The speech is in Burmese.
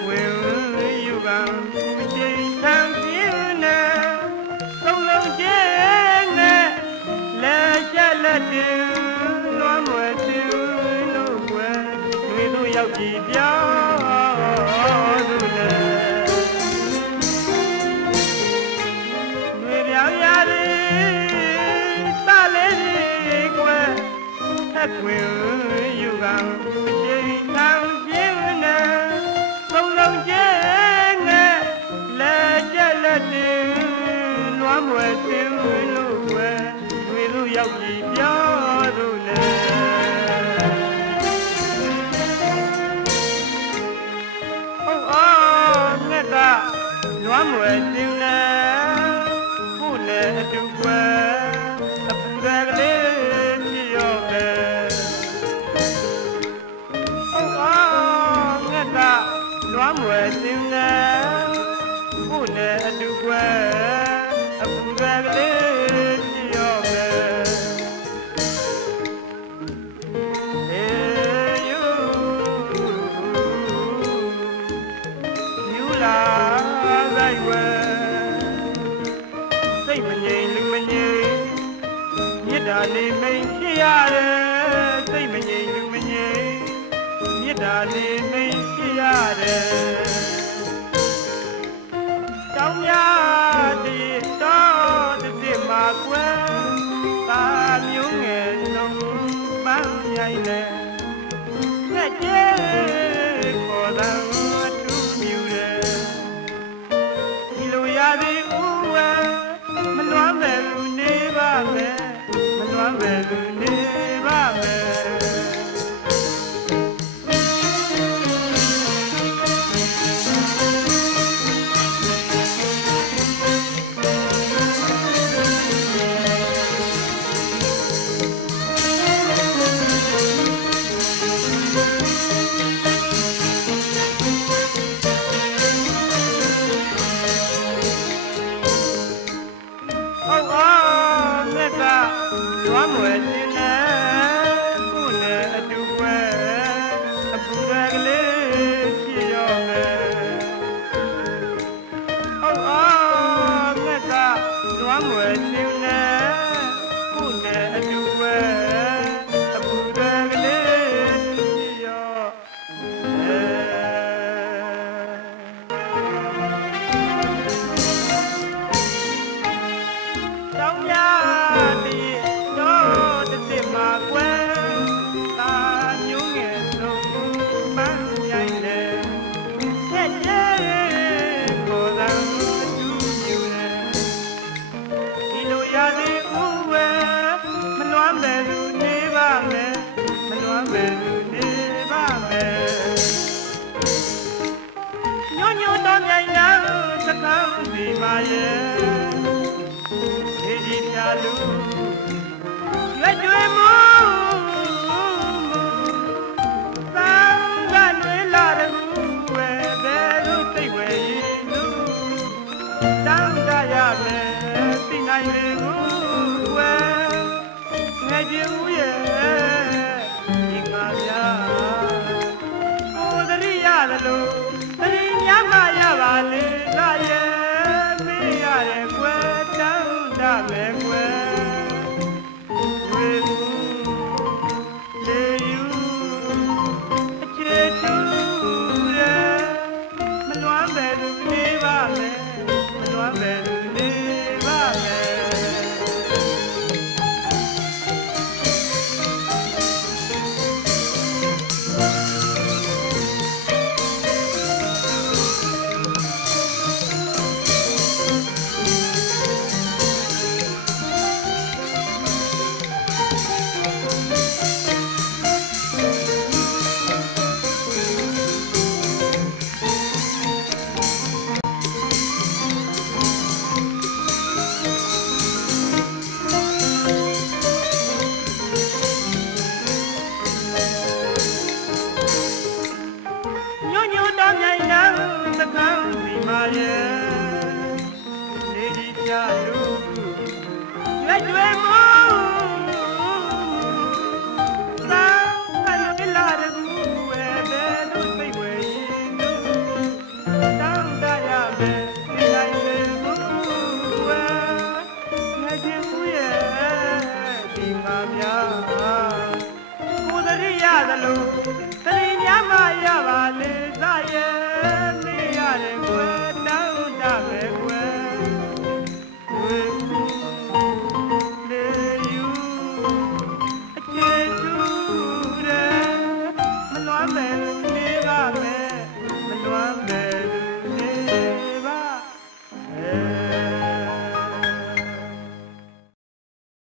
ခွင်ယူကံချိန်ဆန်းပြင်းနဲ့သုံးလုံးကျင်းနဲ့လက်ချက်လက်တင်လွမ်းမွယ်တင်လို့ွယ်တွေတို့ရောက်ကြည့်ပြောင်းသူလည်းတွေပြောင်းရည်တလေးကွယ်ခွင်ယူကံချိန်ဆန်းပြင်းနဲ့သုံးလုံးကျင်းနဲ့လက်ချက်လက်တင်လွမ်းမွယ်တင်လို့ွယ်တွေတို့ရောက်ကြည့်ပြောင်းသူလည်းလွမ်းမွယ်တင်လဲခုနဲ့အတူကွယ်အပူရကလေးပြရောပဲငါကလွမ်းမွယ်တင်လဲခုနဲ့အတူကွယ်အပူရကလေးပြရောပဲဒါလေးမိန်ဖြစ်ရတယ်စိတ်မငြိမ်လူမငြိမ်မြစ်တာလေးမိန်ဖြစ်ရတယ်တောင်းရတဲ့တော့တစ်မှာကွယ်သာမျိုးငယ်လုံးပန်းရိုင်းလေငှက်ကျဲခေါ်တယ်အထူးမြူတယ်ဒီလိုရသည်ဦးဝဲမလွမ်းပဲလူနေပါမယ်ဘယ်သူနေပါမယ်လွမ်းမွယ်တင်နဲ့ခုနဲ့အတူကွယ်အပူရကလေးဖြစ်ရောမယ်ငါကလွမ်းမွယ်တင်နဲ့ခုနဲ့အတူကွယ်အပူရကလေးဖြစ်ရောတောင်းရညို့ညို့တော့မြိုင်နာစကားဒီမာရဲ့ဒီဒီပြလူလက်ကျွေးမှုသံဃာတွေလာတဲ့ဝဲဘယ်လိုစိတ်ဝဲရင်လူတန်းကြရမယ်သိနိုင်လေကိုဝဲငယ်ကြီးဦးရဲ့ဒီငါများကိုယ်တရိရတယ်လို့တရိညမရပါလေလာရဲ့မေးရတယ်ကွယ်တန်းတမယ်ကွယ်ဝေလေယူအခြေတူရဲ့မလွမ်းပဲလူနေပါမယ်မလွမ်းပဲလူနေပါမယ်ရဲ့နေဒီပြလူလက်ကျွေးမ